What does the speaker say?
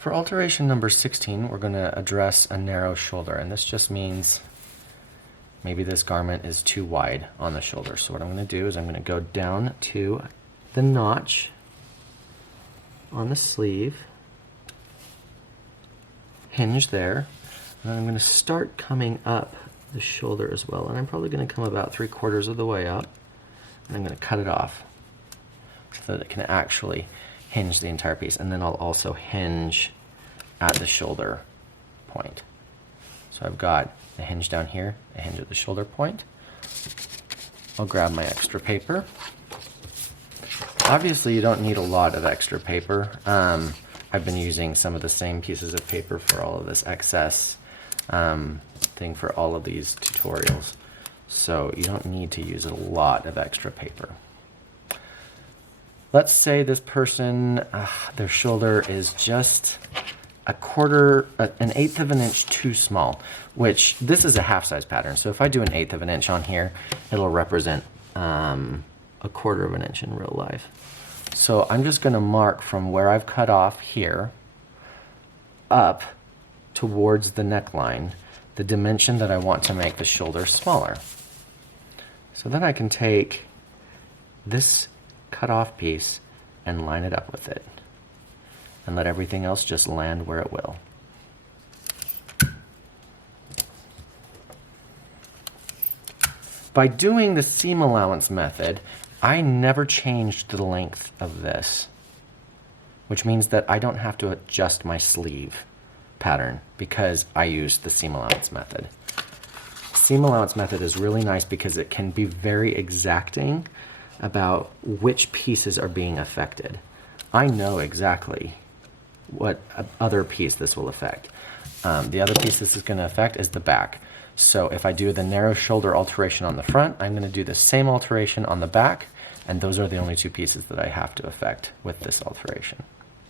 For alteration number 16, we're going to address a narrow shoulder, and this just means maybe this garment is too wide on the shoulder. So what I'm going to do is I'm going to go down to the notch on the sleeve, hinge there, and then I'm going to start coming up the shoulder as well, and I'm probably going to come about 3/4 of the way up, and I'm going to cut it off so that it can actually hinge the entire piece, and then I'll also hinge at the shoulder point. So I've got a hinge down here, a hinge at the shoulder point. I'll grab my extra paper. Obviously you don't need a lot of extra paper. I've been using some of the same pieces of paper for all of this excess thing for all of these tutorials. So you don't need to use a lot of extra paper. Let's say this person, their shoulder is just an 1/8 of an inch too small, which this is a half size pattern. So if I do an 1/8 of an inch on here, it'll represent 1/4 of an inch in real life. So I'm just going to mark from where I've cut off here up towards the neckline the dimension that I want to make the shoulder smaller. So then I can take this cut off piece and line it up with it and let everything else just land where it will. By doing the seam allowance method, I never changed the length of this, which means that I don't have to adjust my sleeve pattern because I used the seam allowance method. Seam allowance method is really nice because it can be very exacting about which pieces are being affected. I know exactly what other piece this will affect. The other piece this is going to affect is the back. So if I do the narrow shoulder alteration on the front, I'm going to do the same alteration on the back, and those are the only two pieces that I have to affect with this alteration.